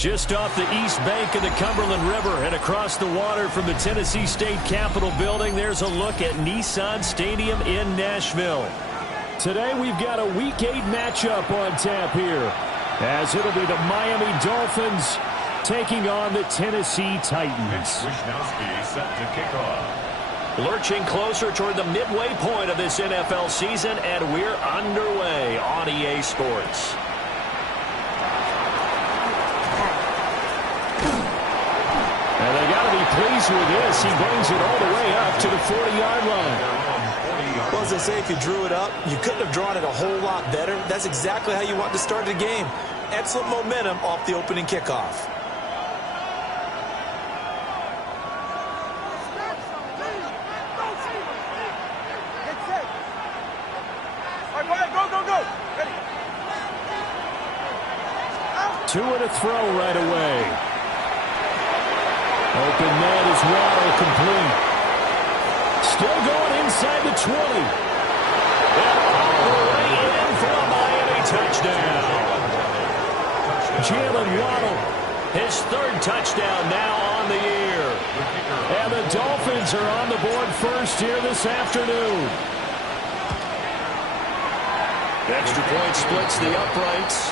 Just off the east bank of the Cumberland River and across the water from the Tennessee State Capitol building, there's a look at Nissan Stadium in Nashville. Today we've got a Week 8 matchup on tap here, as it'll be the Miami Dolphins taking on the Tennessee Titans. Wishnowsky set to kick off. Lurching closer toward the midway point of this NFL season, and we're underway on EA Sports. And they got to be pleased with this. He brings it all the way up to the 40-yard line. Well, as they say, if you drew it up, you couldn't have drawn it a whole lot better. That's exactly how you want to start the game. Excellent momentum off the opening kickoff. Two and a throw right away. Open net is Waddle, complete. Still going inside the 20. And all the way in for a Miami touchdown. Jalen Waddle, his third touchdown now on the year. And the Dolphins are on the board first here this afternoon. The extra point splits the uprights.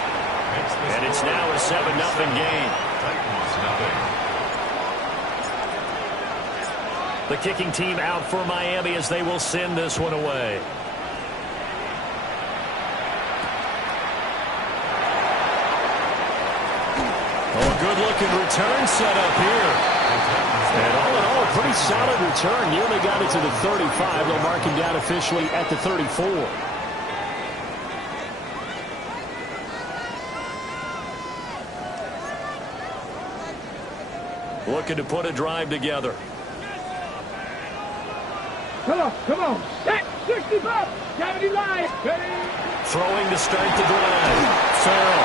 And it's now a 7-0 game. The kicking team out for Miami as they will send this one away. Oh, good-looking return set up here. And all in all, a pretty solid return. Nearly got it to the 35. They'll mark him down officially at the 34. Looking to put a drive together. Come on. Set, 65, 79, ready. Throwing to start the drive. Farrell.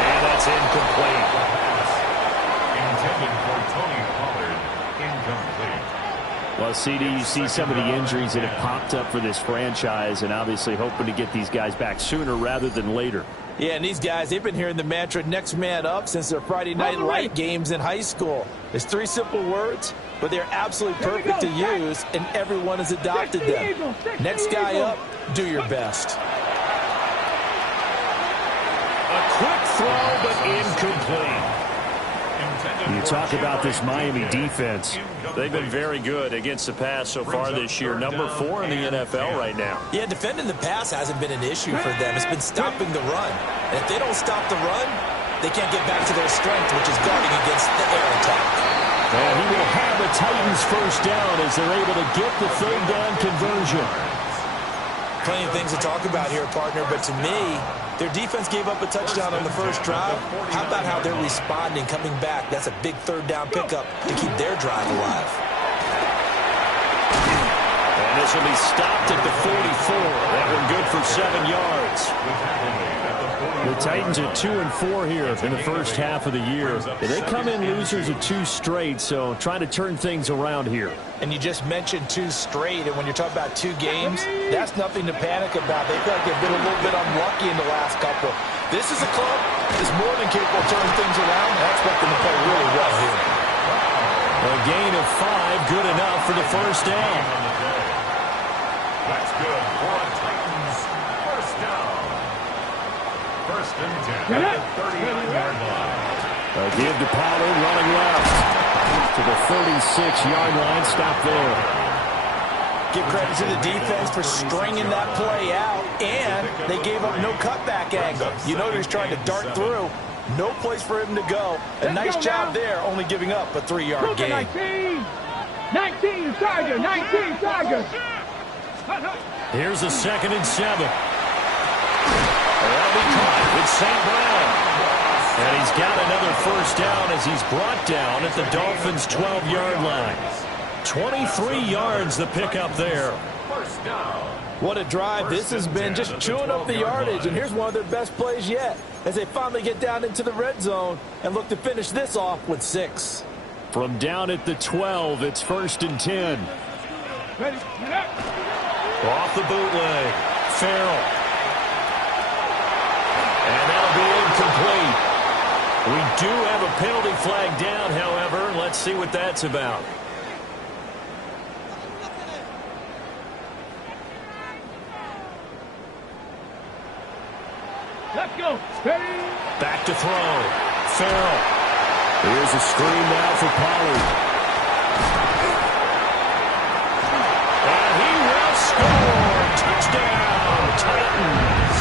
And that's incomplete. Intended for Tony Pollard. Incomplete. Well, CD, you see some of the injuries that have popped up for this franchise, and obviously hoping to get these guys back sooner rather than later. Yeah, and these guys, they've been hearing the mantra next man up since their Friday night light games in high school. It's 3 simple words, but they're absolutely perfect to use, and everyone has adopted them. Next guy up, do your best. A quick throw, but incomplete. You talk about this Miami defense. They've been very good against the pass so far this year. Number 4 in the NFL right now. Yeah, defending the pass hasn't been an issue for them. It's been stopping the run. And if they don't stop the run, they can't get back to their strength, which is guarding against the air attack. And he will have the Titans first down as they're able to get the third down conversion. Plenty of things to talk about here, partner, but to me, their defense gave up a touchdown on the first drive. How about how they're responding, coming back? That's a big third down pickup to keep their drive alive. And this will be stopped at the 44. That one good for 7 yards. The Titans are 2-4 here in the first half of the year. They come in losers of 2 straight, so trying to turn things around here. And you just mentioned 2 straight, and when you're talking about 2 games, that's nothing to panic about. They feel like they've been a little bit unlucky in the last couple. This is a club that's more than capable of turning things around. I expect them to play really well here. A gain of 5, good enough for the first down. That's good for a Titans first down. First and 10 at the 39-yard line. A give to Pollard running left to the 36-yard line. Stop there. Give credit to the defense for stringing that play out, and they gave up no cutback angle. You know he's trying to dart through. No place for him to go. A nice job there, only giving up a 3-yard gain. 19, Tiger, 19, Tiger. Here's a 2nd and 7. That'll be caught with St. Brown. And he's got another first down as he's brought down at the Dolphins' 12-yard line. 23 yards the pickup there. First down. What a drive this has been, just chewing up the yardage. And here's one of their best plays yet as they finally get down into the red zone and look to finish this off with 6. From down at the 12, it's 1st and 10. Ready, get up. Off the bootleg. Farrell. And that'll be incomplete. We do have a penalty flag down, however. Let's see what that's about. Let's go. Ready? Back to throw. Farrell. Here's a screen now for Pollard. And he will score. Touchdown, Titans.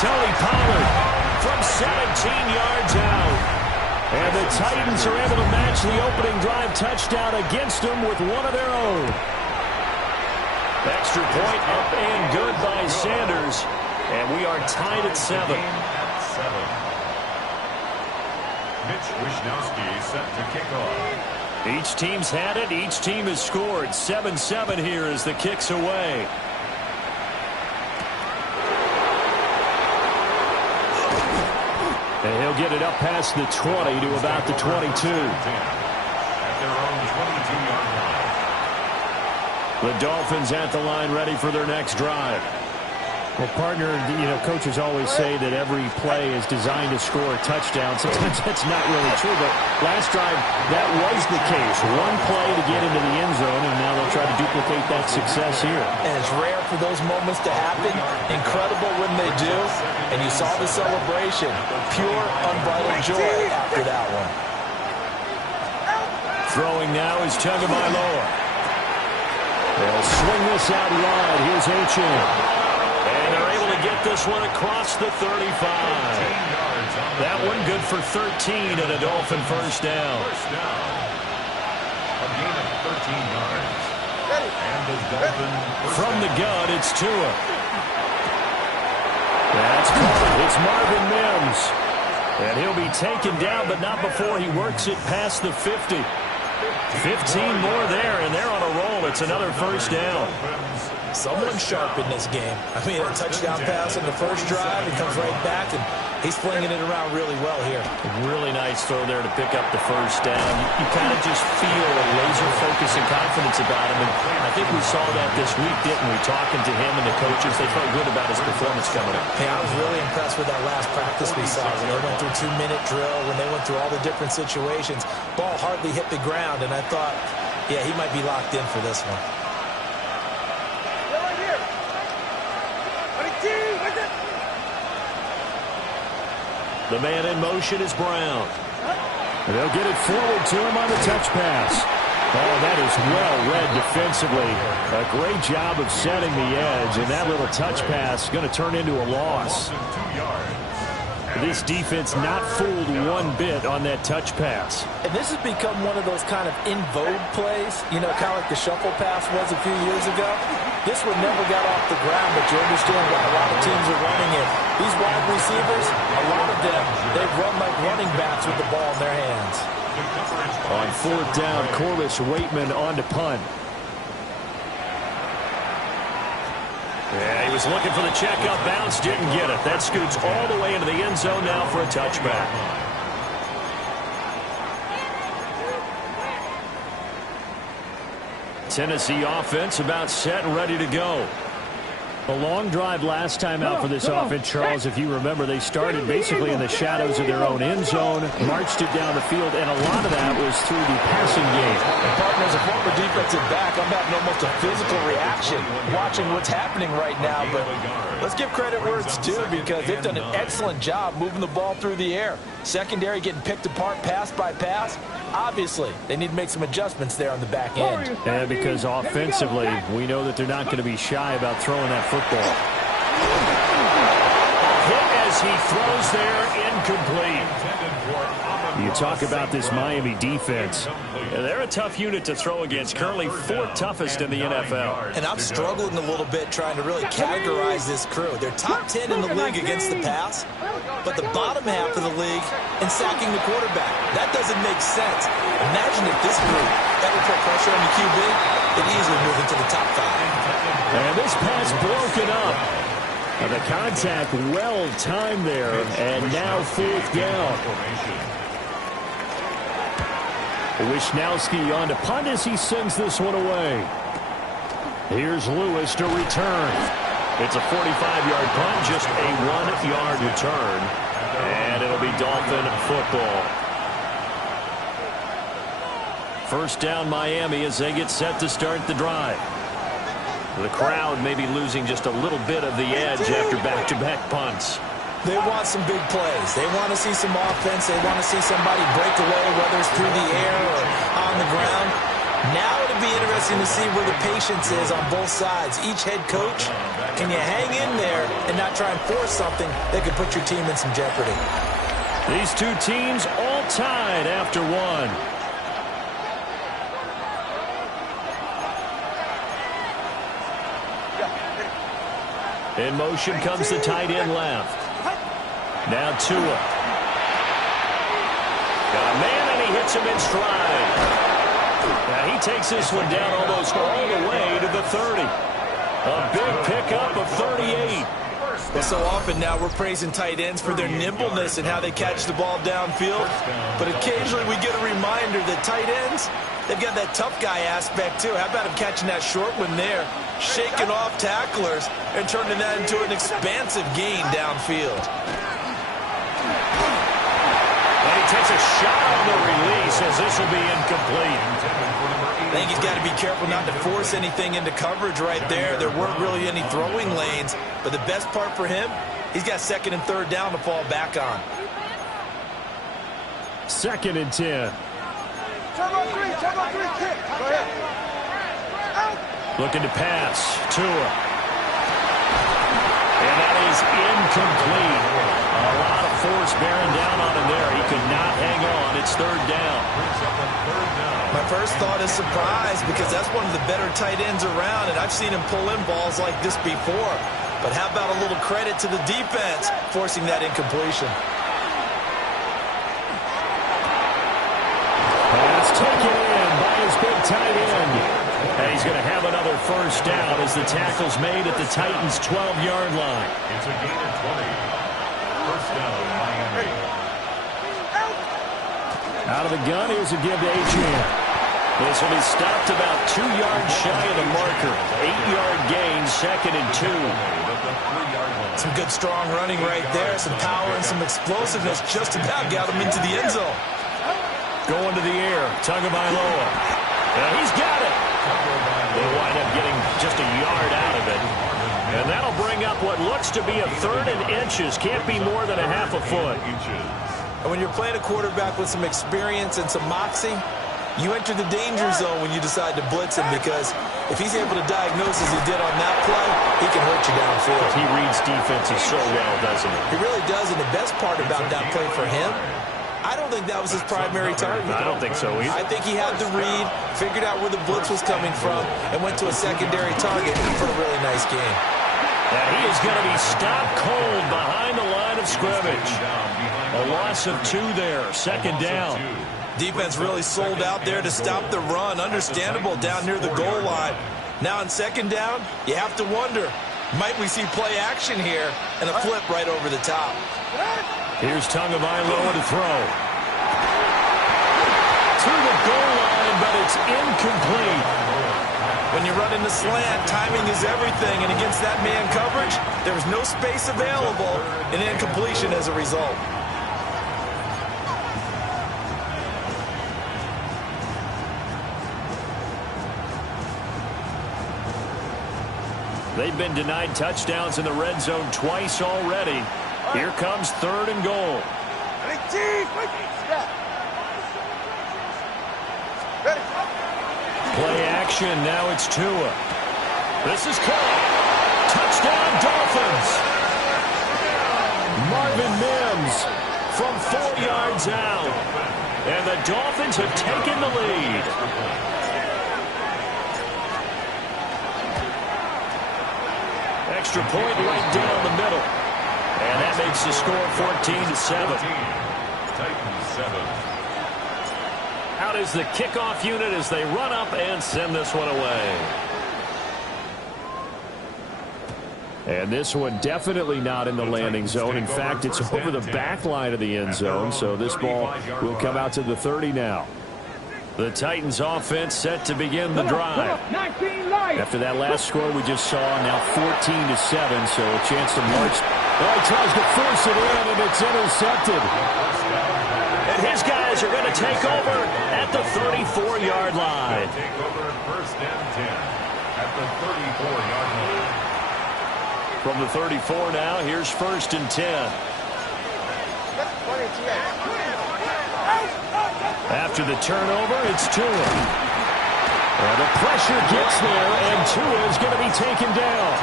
Tony Pollard from 17 yards out. And the Titans are able to match the opening drive touchdown against them with one of their own. Extra point up and good by Sanders. And we are tied at 7. Mitch Wishnowsky set to kick off. Each team's had it. Each team has scored. 7-7 here as the kick's away. And he'll get it up past the 20 to about the 22. At their own 22-yard line. The Dolphins at the line ready for their next drive. Well, partner, coaches always say that every play is designed to score a touchdown. Sometimes that's not really true, but last drive, that was the case. One play to get into the end zone, and now they'll try to duplicate that success here. And it's rare for those moments to happen. Incredible when they do. And you saw the celebration. Pure, unbridled joy after that one. Throwing now is Tagovailoa. They'll swing this out wide. Here's Achane. And they're able to get this one across the 35. That one good for 13 and a Dolphin first down. A gain of 13 yards. And the Dolphin From the gun, it's Tua. That's caught. It's Marvin Mims. And he'll be taken down, but not before he works it past the 50. 15 more there, and they're on a roll. It's another first down. Someone sharp in this game. I mean, a touchdown pass on the first drive. He comes right back, and he's flinging it around really well here. Really nice throw there to pick up the first down. You kind of just feel a laser focus and confidence about him, and I think we saw that this week, didn't we? Talking to him and the coaches, they felt good about his performance coming up. Hey, I was really impressed with that last practice we saw when they went through 2-minute drill, when they went through all the different situations. Ball hardly hit the ground, and I thought, yeah, he might be locked in for this one. The man in motion is Brown. They'll get it forward to him on the touch pass. Oh, that is well read defensively. A great job of setting the edge, and that little touch pass is going to turn into a loss. This defense not fooled one bit on that touch pass. And this has become one of those kind of in vogue plays, kind of like the shuffle pass was a few years ago. This one never got off the ground, but you understand why a lot of teams are running it. These wide receivers, a lot of them, they run like running backs with the ball in their hands. On fourth down, Corliss Waitman on to punt. Yeah, he was looking for the checkup bounce, didn't get it. That scoots all the way into the end zone now for a touchback. Tennessee offense about set and ready to go. A long drive last time out for this offense, Charles. If you remember, they started basically in the shadows of their own end zone, marched it down the field, and a lot of that was through the passing game. And partner, as a former defensive back, I'm having almost a physical reaction watching what's happening right now. But let's give credit where it's due, because they've done an excellent job moving the ball through the air. Secondary getting picked apart pass by pass. Obviously, they need to make some adjustments there on the back end. And because offensively, we know that they're not going to be shy about throwing that football. Hit as he throws there, incomplete. You talk about this Miami defense. Yeah, they're a tough unit to throw against, currently fourth toughest in the NFL. And I'm struggling a little bit trying to really categorize this crew. They're top 10 in the league against the pass, but the bottom half of the league in sacking the quarterback. That doesn't make sense. Imagine if this group ever put pressure on the QB, they'd easily move into the top 5. And this pass broken up. The contact well timed there, and now fourth down. Wishnowsky on to punt as he sends this one away. Here's Lewis to return. It's a 45-yard punt, just a 1-yard return. And it'll be Dolphin football. First down Miami as they get set to start the drive. The crowd may be losing just a little bit of the edge after back-to-back punts. They want some big plays. They want to see some offense. They want to see somebody break away, whether it's through the air or on the ground. Now it'll be interesting to see where the patience is on both sides. Each head coach, can you hang in there and not try and force something that could put your team in some jeopardy? These two teams all tied after one. In motion comes the tight end left. Now Tua. Got a man, and he hits him in stride. Now he takes this one down almost all the way to the 30. A big pickup of 38. Well, so often now we're praising tight ends for their nimbleness and how they catch the ball downfield. But occasionally we get a reminder that tight ends, they've got that tough guy aspect too. How about him catching that short one there, shaking off tacklers, and turning that into an expansive gain downfield. And he takes a shot on the release as this will be incomplete. I think he's got to be careful not to force anything into coverage right there. There weren't really any throwing lanes, but the best part for him, he's got second and third down to fall back on. 2nd and 10. Looking to pass. Tua. And that is incomplete. A lot of force bearing down on him there. He could not hang on. It's third down. My first thought is surprise because that's one of the better tight ends around, and I've seen him pull in balls like this before. But how about a little credit to the defense forcing that incompletion? Pass taken in by his big tight end. And he's going to have another first down as the tackle's made at the Titans' 12-yard line. It's a gain of 20. First down, Miami. Out of the gun, here's a give to Adrian. This will be stopped about 2 yards shy of the marker. 8-yard gain, 2nd and 2. Some good strong running right there. Some power and some explosiveness just about got him into the end zone. Going to the air, Tagovailoa. He's got it. They wind up getting just a yard out of it. And that'll bring up what looks to be a 3rd and inches. Can't be more than a half a foot. And when you're playing a quarterback with some experience and some moxie, you enter the danger zone when you decide to blitz him, because if he's able to diagnose as he did on that play, he can hurt you downfield. He reads defenses so well, doesn't he? He really does, and the best part about that play for him, I don't think that was his primary target. I don't think so either. I think he had the read, figured out where the blitz was coming from, and went to a secondary target for a really nice game. And he is going to be stopped cold behind the line of scrimmage. A loss of 2 there, 2nd down. Defense really sold out there to stop the run. Understandable down near the goal line. Now in 2nd down, you have to wonder, might we see play action here and a flip right over the top? Here's Tagovailoa to throw. To the goal line, but it's incomplete. When you run in the slant, timing is everything, and against that man coverage, there's no space available, and incompletion as a result. They've been denied touchdowns in the red zone twice already. Here comes 3rd and goal. Play action, now it's Tua. This is caught. Touchdown, Dolphins. Marvin Mims from 4 yards out. And the Dolphins have taken the lead. Extra point right down the middle. And that makes the score 14-7. Titans 7. Out is the kickoff unit as they run up and send this one away. And this one definitely not in the landing zone. In fact, it's over the back line of the end zone, so this ball will come out to the 30 now. The Titans offense set to begin the drive. After that last score we just saw, now 14-7, so a chance to march Oh, he tries to force it in, and it's intercepted. And his guys are going to take over at the 34-yard line. Take over first and 10 at the 34-yard line. From the 34 now, here's first and 10. After the turnover, it's Tua. And the pressure gets there, and Tua is going to be taken down.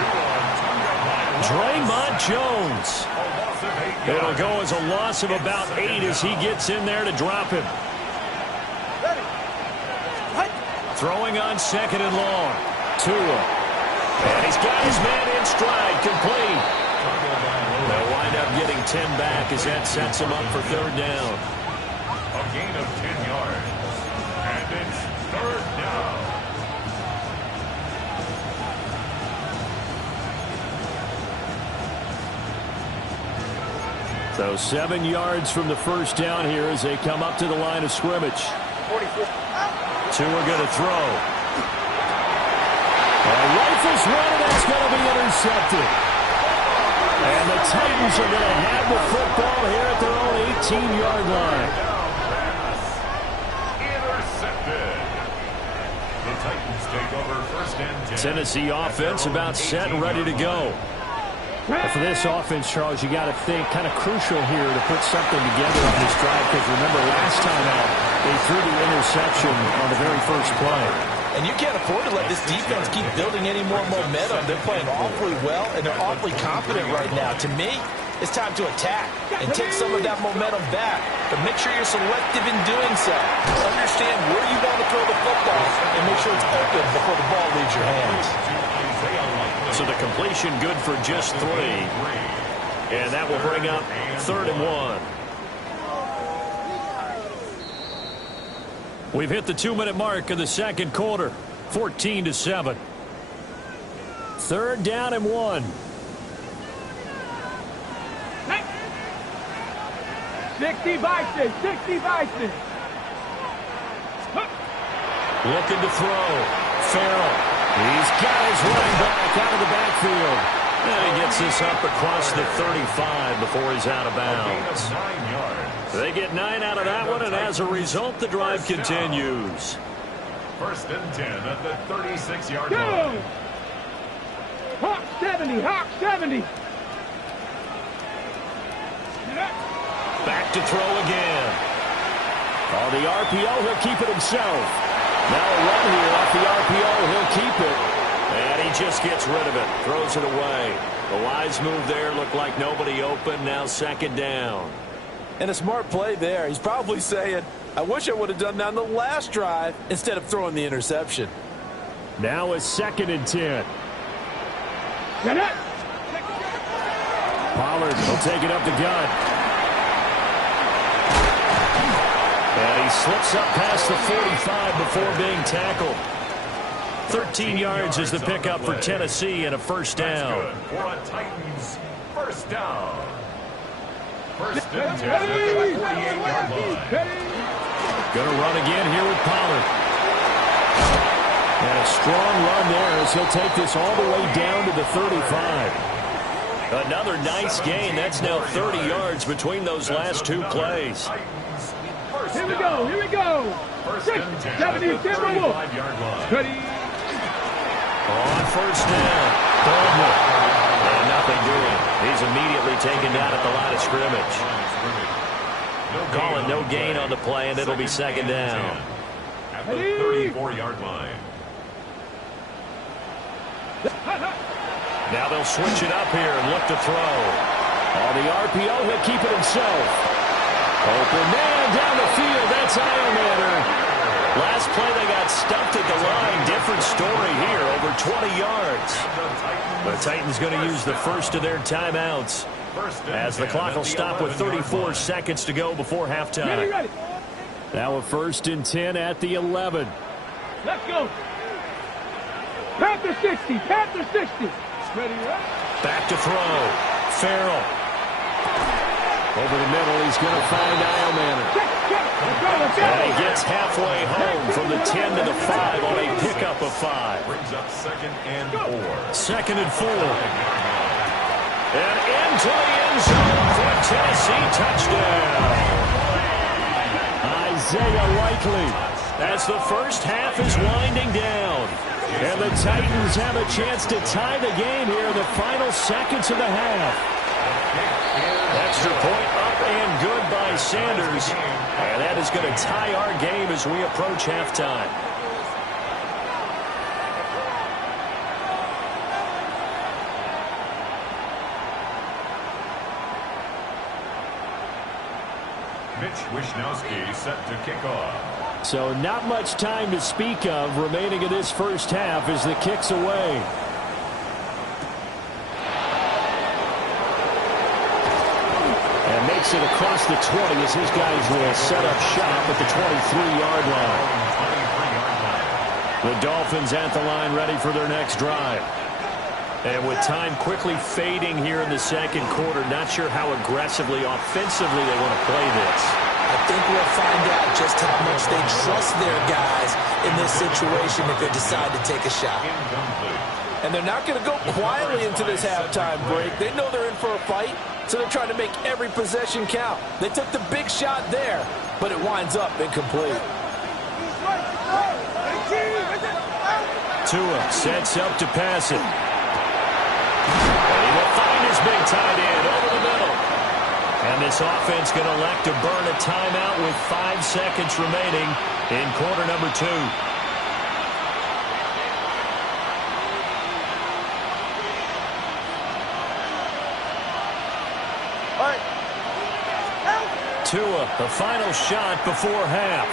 Draymond Jones. It'll go as a loss of about 8 as he gets in there to drop him. Throwing on second and long. Tua. And he's got his man in stride, complete. They'll wind up getting 10 back as that sets him up for third down. A gain of 10 yards. And it's third down. So 7 yards from the first down here as they come up to the line of scrimmage. Tua going to throw. Rifles run, and that's going to be intercepted. And the Titans are going to have the football here at their own 18-yard line. Intercepted. The Titans take over first and 10. Tennessee offense about set and ready to go. But for this offense, Charles, you got to think kind of crucial here to put something together on this drive, because remember last time out they threw the interception on the very first play. And you can't afford to let this defense keep building any more momentum. They're playing awfully well, and they're awfully confident right now. To me, it's time to attack and take some of that momentum back. But make sure you're selective in doing so. Understand where you want to throw the football and make sure it's open before the ball leaves your hands. So the completion good for just 3. And that will bring up third and 1. We've hit the 2-minute mark of the second quarter. 14-7. Third down and 1. 60 Bison, 60 Bison. Looking to throw. Farrell. He's got his running back out of the backfield. And he gets this up across the 35 before he's out of bounds. 9 yards. They get 9 out of that one, and as a result, the drive continues. First and 10 at the 36-yard Go! line. Hawk 70, Hawk 70. Back to throw again. On the RPO, he'll keep it himself. Now a run here off the RPO, he'll keep it. And he just gets rid of it, throws it away. The wise move there, looked like nobody open, now second down. And a smart play there. He's probably saying, I wish I would have done that on the last drive instead of throwing the interception. Now a second and 10. Pollard will take it up the gut. And he slips up past the 45 before being tackled. 13 yards is the pickup for Tennessee and a first down. For a Titans first down. First and 10 at the 48-yard line. Going to run again here with Pollard. And a strong run there as he'll take this all the way down to the 35. Another nice gain. That's now 30 yards between those last two plays. Here we go, here we go. First and 10 at the 35-yard line. Ready. On first down, Baldwin. And nothing doing. He's immediately taken down at the line of scrimmage. Calling no gain on the play, and it'll be second down. At the 34-yard line. Now they'll switch it up here and look to throw. On the RPO, he'll keep it himself. Open man down the field. That's Iomanner. Last play they got stumped at the line. Different story here. Over 20 yards. The Titans going to use the first of their timeouts as the clock will stop with 34 seconds to go before halftime. Ready. Now a first and 10 at the 11. Let's go. Panther 60, Panther 60. Ready, Back to throw. Farrell. Over the middle, he's going to find Iomanner. And he gets halfway home from the 10 to the 5 on a pickup of 5. Brings up second and 4. Second and 4. And into the end zone for a Tennessee touchdown. Isaiah Likely, as the first half is winding down. And the Titans have a chance to tie the game here in the final seconds of the half. Extra point up and good by Sanders. And that is going to tie our game as we approach halftime. Mitch Wishnowsky set to kick off. So not much time to speak of remaining in this first half as the kick's away. And makes it across the 20 as his guys will set up shop at the 23-yard line. The Dolphins at the line ready for their next drive. And with time quickly fading here in the second quarter, not sure how aggressively, offensively they want to play this. I think we'll find out just how much they trust their guys in this situation if they decide to take a shot. And they're not going to go quietly into this halftime break. They know they're in for a fight, so they're trying to make every possession count. They took the big shot there, but it winds up incomplete. Tua sets up to pass it. And he will find his big tight end over the middle. And this offense going to elect to burn a timeout with 5 seconds remaining in quarter number 2. Tua, the final shot before half.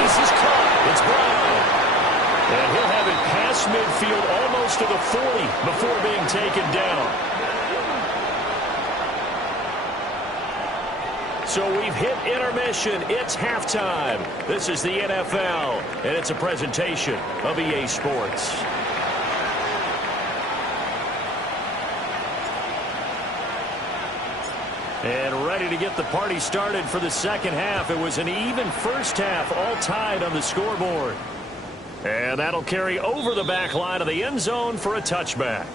This is caught. It's Brown. And he'll have it past midfield almost to the 40 before being taken down. So we've hit intermission. It's halftime. This is the NFL, and it's a presentation of EA Sports. And ready to get the party started for the second half. It was an even first half, all tied on the scoreboard. And that'll carry over the back line of the end zone for a touchback.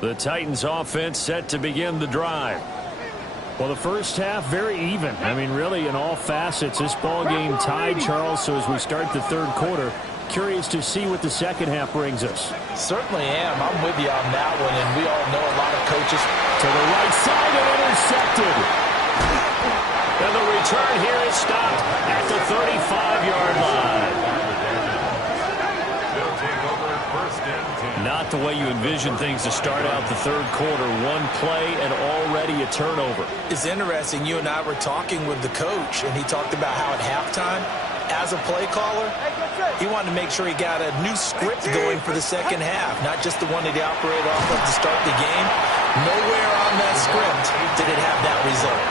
The Titans offense set to begin the drive. Well, the first half very even. I mean, really in all facets, this ball game tied, Charles. So as we start the third quarter, curious to see what the second half brings us. Certainly am. I'm with you on that one, and we all know a lot of coaches. To the right side and intercepted. And the return here is stopped at the 35-yard line. Not the way you envision things to start out the third quarter. One play and already a turnover. It's interesting. You and I were talking with the coach, and he talked about how at halftime, as a play caller, he wanted to make sure he got a new script going for the second half, not just the one that he operated off of to start the game. Nowhere on that script did it have that result.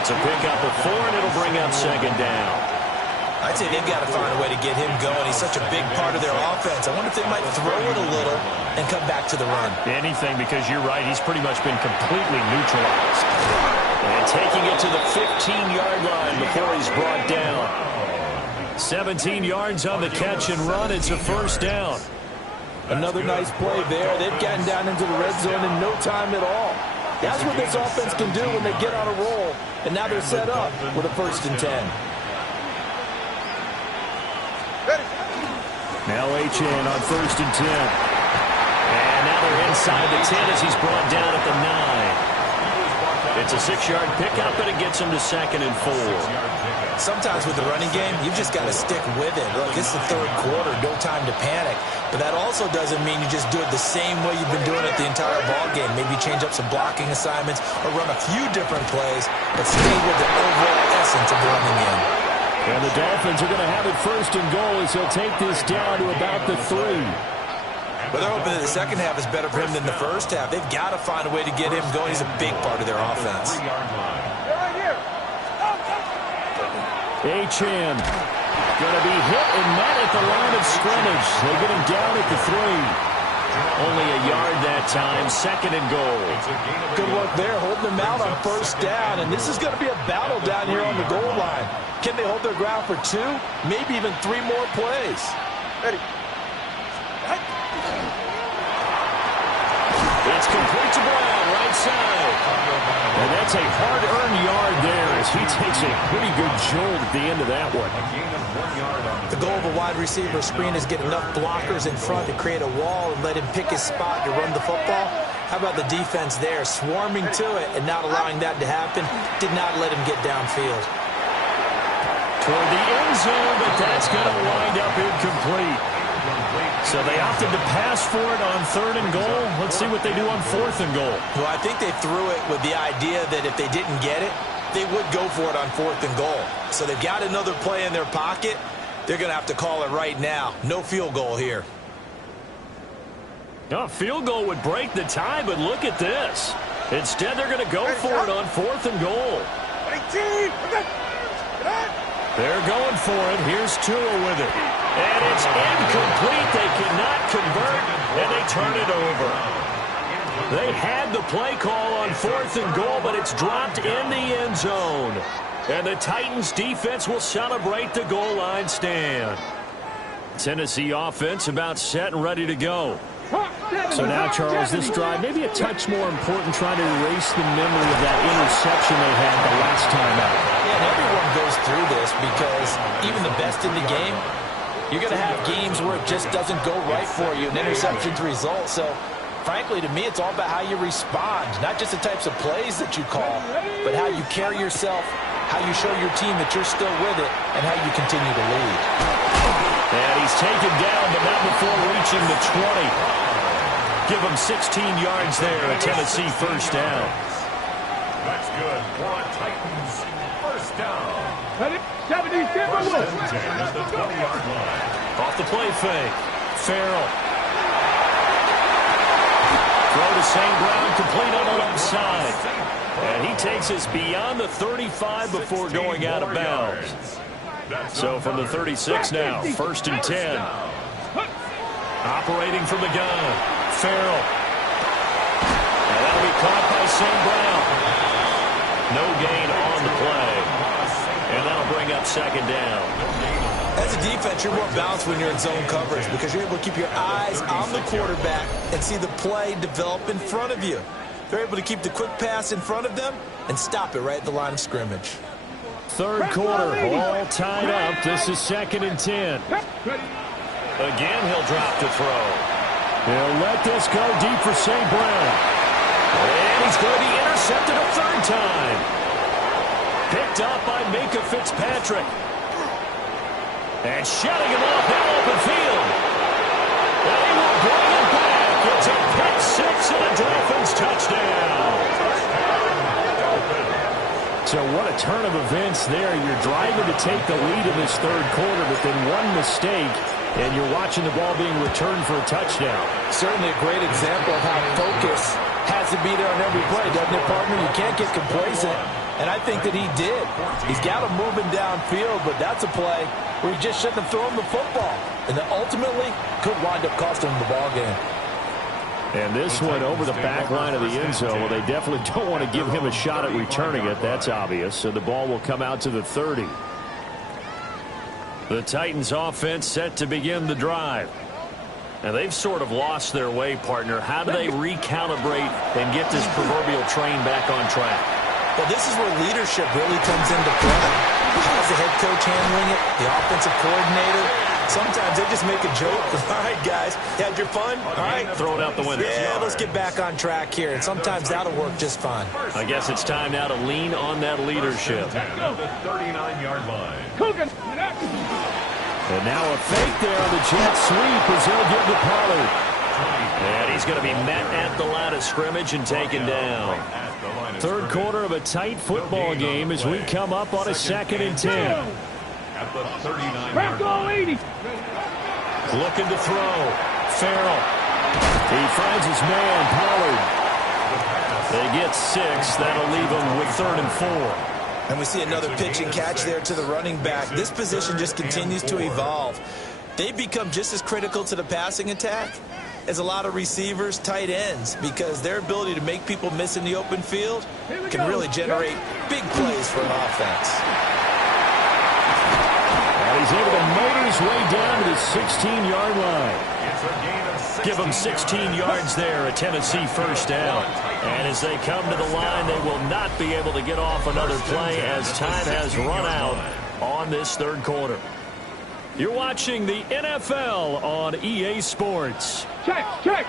It's a pickup of 4, and it'll bring up second down. I'd say they've got to find a way to get him going. He's such a big part of their offense. I wonder if they might throw it a little and come back to the run. Anything, because you're right. He's pretty much been completely neutralized. And taking it to the 15-yard line before he's brought down. 17 yards on the catch and run. It's a first down. Another nice play there. They've gotten down into the red zone in no time at all. That's what this offense can do when they get on a roll. And now they're set up with a 1st and 10. Now Achane on 1st and 10. And now they're inside the 10 as he's brought down at the 9. It's a 6-yard pickup, and it gets him to 2nd and 4. Sometimes with the running game, you've just got to stick with it. Look, it's the third quarter, no time to panic. But that also doesn't mean you just do it the same way you've been doing it the entire ball game. Maybe change up some blocking assignments or run a few different plays, but stay with the overall essence of the running game. And the Dolphins are going to have it 1st and goal as they'll take this down to about the 3. But they're hoping that the second half is better for him than the first half. They've got to find a way to get him going. He's a big part of their offense. Achane Going to be hit and met at the line of scrimmage. They get him down at the 3. Only a yard that time, 2nd and goal. Good work there, holding them out on 1st down. And this is going to be a battle down here on the goal line. Can they hold their ground for 2, maybe even 3 more plays? Ready. It's complete to Brown, right side. And that's a hard-earned yard there as he takes a pretty good jolt at the end of that one. The goal of a wide receiver screen is get enough blockers in front to create a wall and let him pick his spot to run the football. How about the defense there, swarming to it and not allowing that to happen? Did not let him get downfield. Toward the end zone, but that's going to wind up incomplete. So they opted to pass for it on 3rd and goal. Let's see what they do on 4th and goal. Well, I think they threw it with the idea that if they didn't get it, they would go for it on 4th and goal. So they've got another play in their pocket. They're going to have to call it right now. No field goal here. A field goal would break the tie, but look at this. Instead, they're going to go for it on 4th and goal. They're going for it. Here's Tua with it. And it's incomplete. They cannot convert, and they turn it over. They had the play call on 4th and goal, but it's dropped in the end zone. And the Titans defense will celebrate the goal line stand. Tennessee offense about set and ready to go. So now, Charles, this drive maybe a touch more important, trying to erase the memory of that interception they had the last time out. Yeah, and everyone goes through this because even the best in the game, you're going to have games where it just doesn't go right for you, and interceptions result. So, frankly, to me, it's all about how you respond, not just the types of plays that you call, but how you carry yourself, how you show your team that you're still with it, and how you continue to lead. And he's taken down, but not before reaching the 20. Give him 16 yards there, a Tennessee 1st down. That's good for a Titans 1st down. 70, 1st and 10 at the 20-yard line. Off the play fake. Farrell. Throw to St. Brown, complete on the left side. And he takes us beyond the 35 before going out of bounds. So from the 36 now, 1st and 10. Operating from the gun. Farrell. And that'll be caught by St. Brown. No gain on the play. And that'll bring up 2nd down. As a defense, you're more balanced when you're in zone coverage because you're able to keep your eyes on the quarterback and see the play develop in front of you. They're able to keep the quick pass in front of them and stop it right at the line of scrimmage. 3rd quarter, all tied up. This is 2nd and 10. Again, he'll drop to throw. He'll let this go deep for St. Brown. And he's going to be intercepted a 3rd time. Picked up by Minkah Fitzpatrick. And shutting him off that open field. And he will bring it back. It's a pick 6 and a Dolphins touchdown. So what a turn of events there. You're driving to take the lead in this 3rd quarter, but then one mistake, and you're watching the ball being returned for a touchdown. Certainly a great example of how focus has to be there on every play, doesn't it, partner? You can't get complacent, and I think that he did. He's got him moving downfield, but that's a play where he just shouldn't have thrown the football, and that ultimately could wind up costing him the ball game. And this one over the back line of the end zone. Well, they definitely don't want to give him a shot at returning it. That's obvious. So the ball will come out to the 30. The Titans offense set to begin the drive. And they've sort of lost their way, partner. How do they recalibrate and get this proverbial train back on track? Well, this is where leadership really comes into play. How's the head coach handling it? The offensive coordinator? Sometimes they just make a joke. All right, guys, you had your fun? All right. Throw it out the window. Yeah, let's get back on track here. And sometimes that'll work just fine. I guess it's time now to lean on that leadership. At the 39-yard line. And now a fake there on the jet sweep as he'll give to Pollard. And he's going to be met at the line of scrimmage and taken down. 3rd quarter of a tight football game as we come up on a 2nd and 10. At the 39-yard line. Looking to throw. Farrell. He finds his man, Pollard. They get 6. That'll leave them with 3rd and 4. And we see another pitch and catch there to the running back. This position just continues to evolve. They've become just as critical to the passing attack as a lot of receivers, tight ends, because their ability to make people miss in the open field can really generate big plays for an offense. And he's able to motor his way down to the 16-yard line. Give them 16 yards there, a Tennessee first down. And as they come to the line, they will not be able to get off another play as time has run out on this third quarter. You're watching the NFL on EA Sports. Check. Step.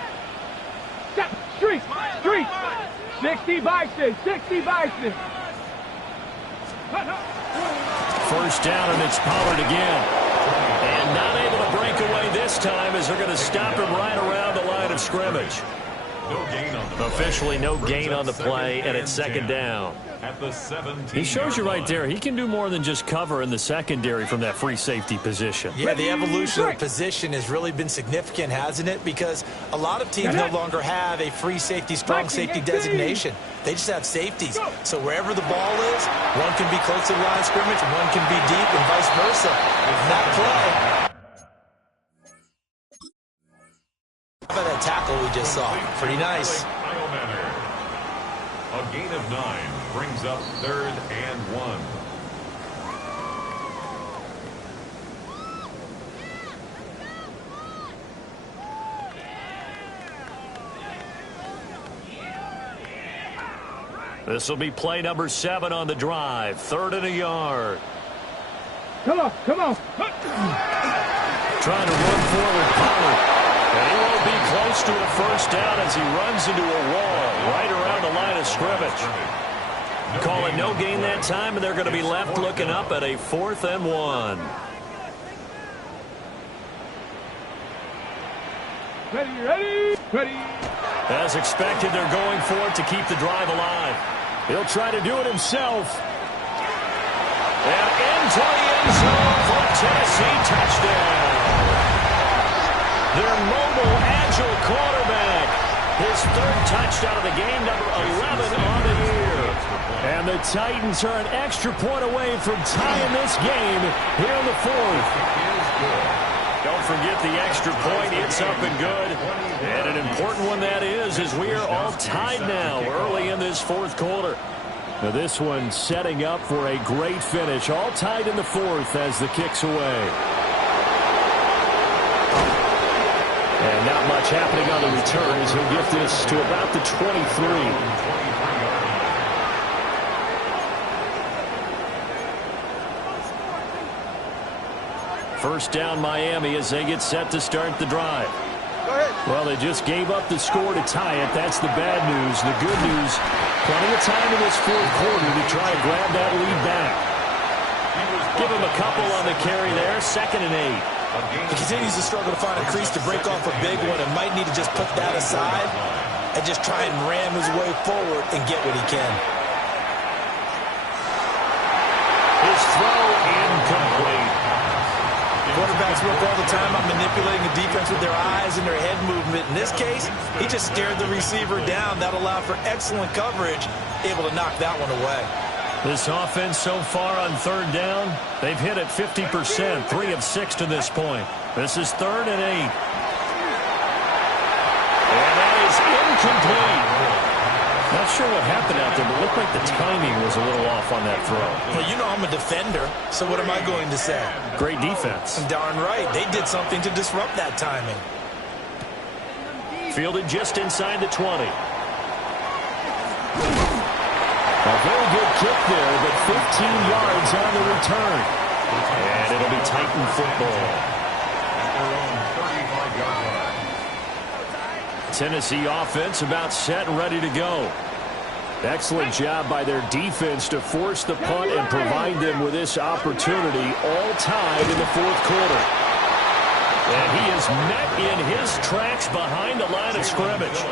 Street. 60 Bison. First down, and it's Pollard again. And not able to break away this time as they're going to stop him right around the line of scrimmage. Officially no gain on the play, and it's second down. He shows you right there, he can do more than just cover in the secondary from that free safety position. Yeah, the evolution of the position has really been significant, hasn't it? Because a lot of teams no longer have a free safety, strong safety designation. They just have safeties. So wherever the ball is, one can be close to the line of scrimmage, one can be deep, and vice versa. That play. How about that tackle we just saw? Pretty nice. A gain of 9 brings up 3rd and 1. This will be play number 7 on the drive. 3rd and a yard. Come on. Trying to run forward, Pollard. And he won't be close to a first down as he runs into a wall right around the line of scrimmage. Call it no gain that time, and they're going to be left looking up at a 4th and 1. Ready. As expected, they're going for it to keep the drive alive. He'll try to do it himself. And into the end zone for a Tennessee touchdown. Their mobile, agile quarterback. His 3rd touchdown of the game, number 11 on the year. And the Titans are an extra point away from tying this game here in the 4th. Don't forget the extra point. It's up and good. And an important one that is, as we are all tied now early in this 4th quarter. Now this one setting up for a great finish. All tied in the 4th as the kick's away. And not much happening on the return as he'll get this to about the 23. First down Miami as they get set to start the drive. Well, they just gave up the score to tie it. That's the bad news. The good news, plenty of time in this 4th quarter to try to grab that lead back. Give him a couple on the carry there. 2nd and 8. He continues to struggle to find a crease to break off a big one and might need to just put that aside and just try and ram his way forward and get what he can. His throw incomplete. Quarterbacks work all the time on manipulating the defense with their eyes and their head movement. In this case, he just stared the receiver down. That allowed for excellent coverage, able to knock that one away. This offense so far on 3rd down, they've hit it 50%, 3 of 6 to this point. This is 3rd and 8. And that is incomplete. Not sure what happened out there, but it looked like the timing was a little off on that throw. Well, you know I'm a defender, so what am I going to say? Great defense. Darn right. They did something to disrupt that timing. Fielded just inside the 20. A very good kick there, but 15 yards on the return. And it'll be Titan football. Tennessee offense about set and ready to go. Excellent job by their defense to force the punt and provide them with this opportunity, all tied in the 4th quarter. And he is met in his tracks behind the line of scrimmage.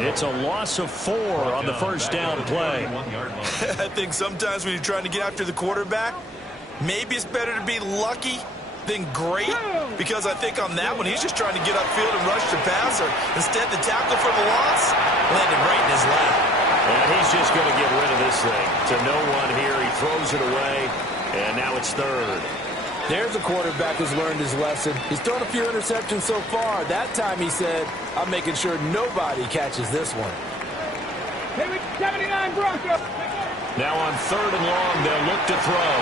It's a loss of 4 on the first down play. I think sometimes when you're trying to get after the quarterback, maybe it's better to be lucky than great, because I think on that one, he's just trying to get upfield and rush the passer. Instead, the tackle for the loss landed right in his lap. And he's just going to get rid of this thing. To no one here. He throws it away, and now it's third. There's a quarterback who's learned his lesson. He's thrown a few interceptions so far. That time he said, I'm making sure nobody catches this one. 79 Broncos. Now on third and long, they'll look to throw.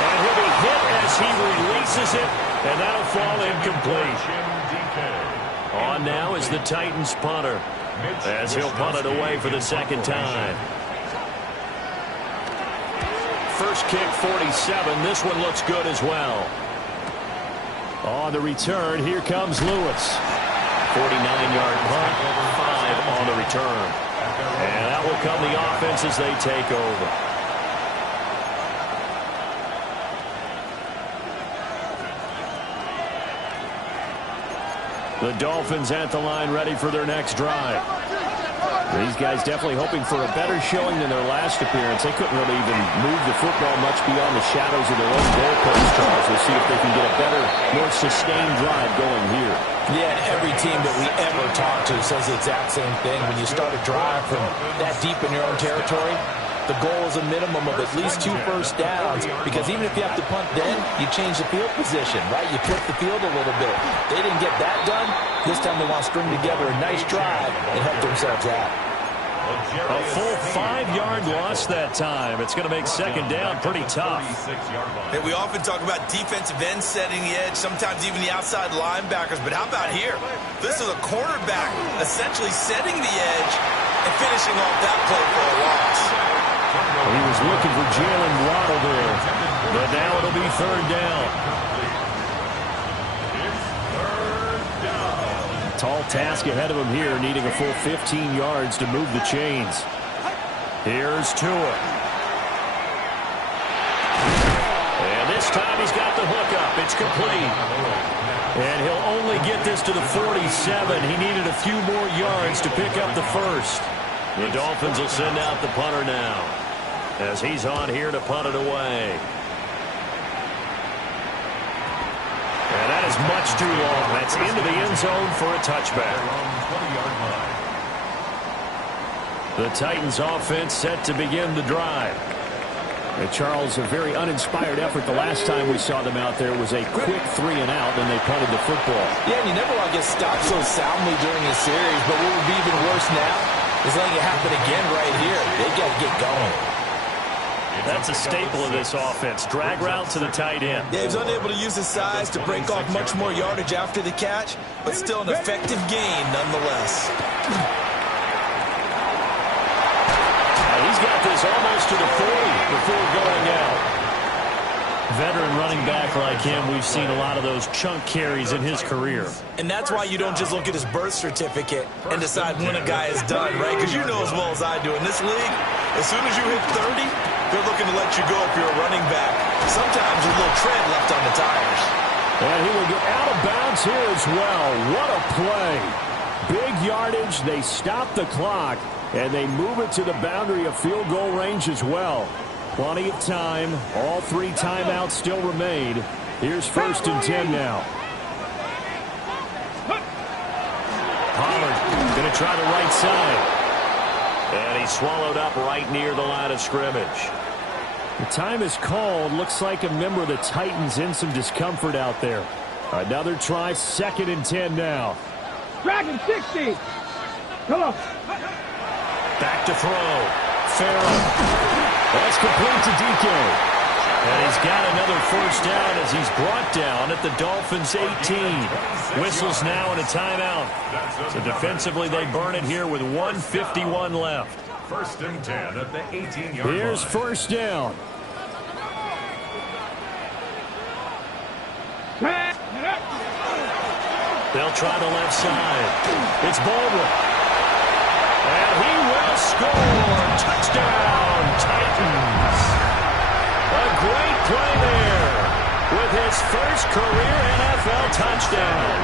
And he'll be hit as he releases it, and that'll fall incomplete. On now is the Titans punter, as he'll punt it away for the second time. First kick, 47. This one looks good as well. On the return, here comes Lewis. 49-yard punt, 5 on the return. And that will come the offense as they take over. The Dolphins at the line ready for their next drive. These guys definitely hoping for a better showing than their last appearance. They couldn't really even move the football much beyond the shadows of their own goalpost, Charles. We'll see if they can get a better, more sustained drive going here. Yeah, and every team that we ever talk to says the exact same thing. When you start a drive from that deep in your own territory, the goal is a minimum of at least 2 first downs, because even if you have to punt then, you change the field position, right? You flip the field a little bit. They didn't get that done. This time they want to string together a nice drive and help themselves out. A full 5-yard loss that time. It's going to make second down pretty tough. And we often talk about defensive ends setting the edge, sometimes even the outside linebackers. But how about here? This is a cornerback essentially setting the edge and finishing off that play for a loss. He was looking for Jalen Waddle there. But now it'll be third down. Tall task ahead of him here, needing a full 15 yards to move the chains. Here's Tua. And this time he's got the hook up. It's complete. And he'll only get this to the 47. He needed a few more yards to pick up the first. The Dolphins will send out the punter now, as he's on here to punt it away. And that is much too long. That's into the end zone for a touchback. The Titans offense set to begin the drive. And Charles, a very uninspired effort. The last time we saw them out there was a quick 3 and out, and they punted the football. Yeah, and you never want to get stopped so soundly during a series, but what would be even worse now is letting it happen again right here. They've got to get going. That's a staple of this offense. Drag route to the tight end. Yeah, he's unable to use his size to break off much more yardage after the catch, but still an effective gain nonetheless. He's got this almost to the 40 before going out. Veteran running back like him, we've seen a lot of those chunk carries in his career. And that's why you don't just look at his birth certificate and decide when a guy is done, right? Because you know as well as I do, in this league, as soon as you hit 30, they're looking to let you go if you're a running back. Sometimes a little tread left on the tires. And he will get out of bounds here as well. What a play. Big yardage. They stop the clock, and they move it to the boundary of field goal range as well. Plenty of time. All 3 timeouts still remain. Here's first and 10 now. Pollard going to try the right side. And he's swallowed up right near the line of scrimmage. The time is called. Looks like a member of the Titans in some discomfort out there. Another try, second and 10 now. Dragon 60. Come on. Back to throw. Farrell. That's complete to DK. And he's got another first down as he's brought down at the Dolphins' 18. Whistles now and a timeout. So defensively they burn it here with 1:51 left. First and 10 at the 18-yard line. Here's first down. They'll try the left side. It's Baldwin. And he will score. Touchdown, Titans. A great play there with his first career NFL touchdown.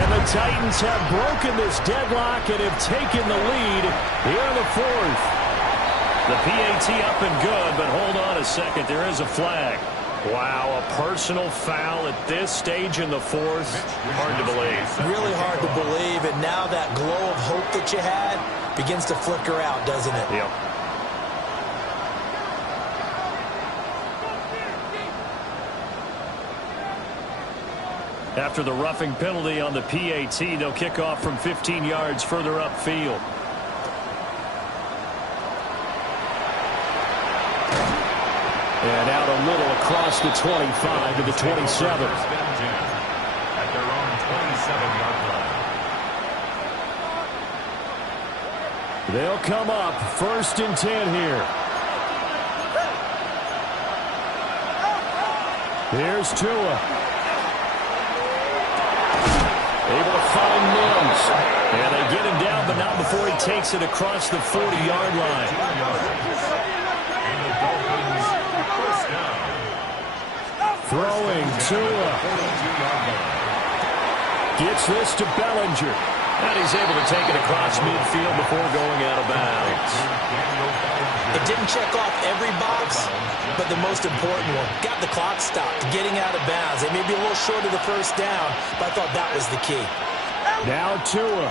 And the Titans have broken this deadlock and have taken the lead here in the 4th. The PAT up and good, but hold on a second. There is a flag. Wow, a personal foul at this stage in the 4th. Hard to believe. Really hard to believe, and now that glow of hope hope that you had begins to flicker out, doesn't it? Yep. After the roughing penalty on the PAT, they'll kick off from 15 yards further upfield. And out a little across the 25 to the 27. At their own 27-yard line. They'll come up 1st and 10 here. Here's Tua. Able to find Mims. And they get him down, but not before he takes it across the 40-yard line. Throwing Tua. Gets this to Bellinger. And he's able to take it across midfield before going out of bounds. It didn't check off every box, but the most important one. Got the clock stopped, getting out of bounds. They may be a little short of the first down, but I thought that was the key. Now Tua.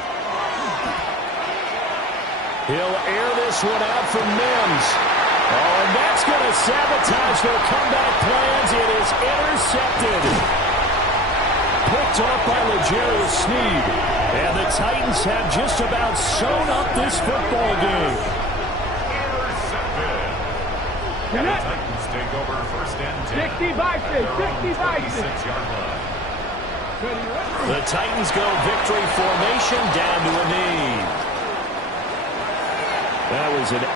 He'll air this one out for Mims. Oh, and that's going to sabotage their comeback plans. It is intercepted. Picked off by L'Jarius Sneed. And the Titans have just about sewn up this football game. The Titans take over 1st and 10. 60-6. The Titans go victory formation down to a knee. That was an